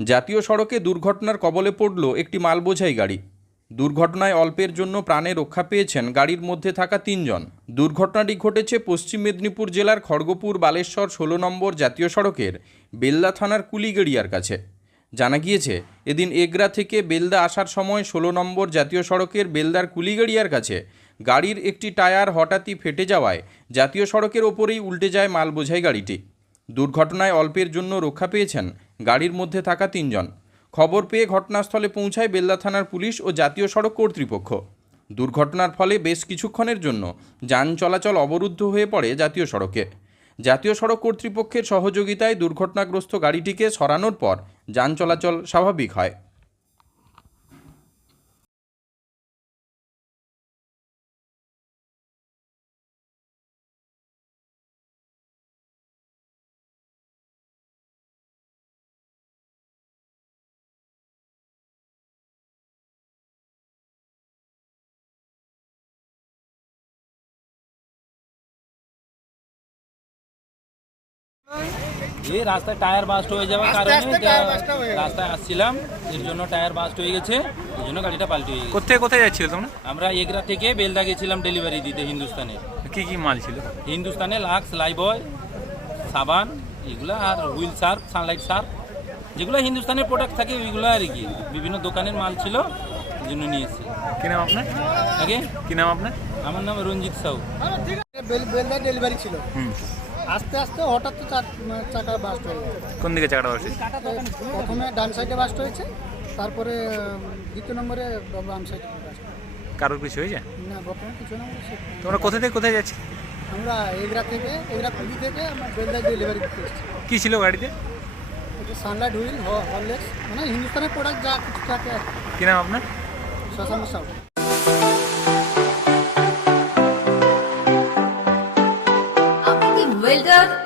জাতীয় সড়কে দুর্ঘটনার কবলে পড়ল একটি মালবোঝাই গাড়ি। দুর্ঘটনায় অল্পের জন্য প্রাণে রক্ষা পেয়েছেন গাড়ির মধ্যে থাকা তিনজন। দুর্ঘটনাটি ঘটেছে পশ্চিম মেদিনীপুর জেলার খড়গপুর বালেশ্বর ষোলো নম্বর জাতীয় সড়কের বেলদা থানার কুলিগড়িয়ার কাছে। জানা গিয়েছে, এদিন এগরা থেকে বেলদা আসার সময় ষোলো নম্বর জাতীয় সড়কের বেলদার কুলিগড়িয়ার কাছে গাড়ির একটি টায়ার হঠাৎই ফেটে যাওয়ায় জাতীয় সড়কের ওপরেই উল্টে যায় মালবোঝাই গাড়িটি। দুর্ঘটনায় অল্পের জন্য রক্ষা পেয়েছেন গাড়ির মধ্যে থাকা তিনজন। খবর পেয়ে ঘটনাস্থলে পৌঁছায় বেলদা থানার পুলিশ ও জাতীয় সড়ক কর্তৃপক্ষ। দুর্ঘটনার ফলে বেশ কিছুক্ষণের জন্য যান চলাচল অবরুদ্ধ হয়ে পড়ে জাতীয় সড়কে। জাতীয় সড়ক কর্তৃপক্ষের সহযোগিতায় দুর্ঘটনাগ্রস্ত গাড়িটিকে সরানোর পর যান চলাচল স্বাভাবিক হয়। এই রাস্তায় টায়ার বাস্ট হয়ে যাওয়ার কারণে রাস্তায় আসছিলাম এর জন্য টায়ার বাস্ট হয়ে গেছে এই জন্য গাড়িটা পাল্টে হয়ে গেছে। কোথায় কোথায় যাচ্ছিল তোমরা? আমরা এগরা থেকে বেলদা গেছিলাম ডেলিভারি দিতে হিন্দুস্তানে। কি কি মাল ছিল? হিন্দুস্তানে লাক্স লাইবয় সাবান এগুলো আর হুইল সার্ফ সানলাইট সার্ফ যেগুলো হিন্দুস্তানের প্রোডাক্ট থাকে ওইগুলো আর কি। বিভিন্ন দোকানের মাল ছিল এই জন্য নিয়েছি। কি নাম আপনার? আগে? কি নাম আপনার? আমার নাম রঞ্জিত সাউ। বেলদা ডেলিভারি ছিল। হুম। আস্তে আস্তে হঠাৎ তো চার চাকা বাস্ট হয়ে গেল। কোন দিকে চাকাটা বসে প্রথমে ডান সাইডে বাস্ট হয়েছে তারপরে দ্বিতীয় নম্বরে বাম সাইডে বাস্ট কারোর কিছু হয়েছে? না বর্তমানে কিছু না আমরা তোমরা কোথা থেকে কোথায় যাচ্ছ আমরা এগরা থেকে এগরা কুড়ি থেকে আমরা বেলদা ডেলিভারি করতে এসেছি। কি ছিল গাড়িতে? এটা সানলাইট হুইল হরলেক্স মানে হিন্দুস্তানের প্রোডাক্ট যা কিছু থাকে। কি। কি নাম আপনার? Shashanka Sau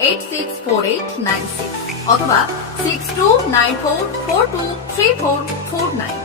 eight six four eight nine six অথবা six two nine four four two three four four nine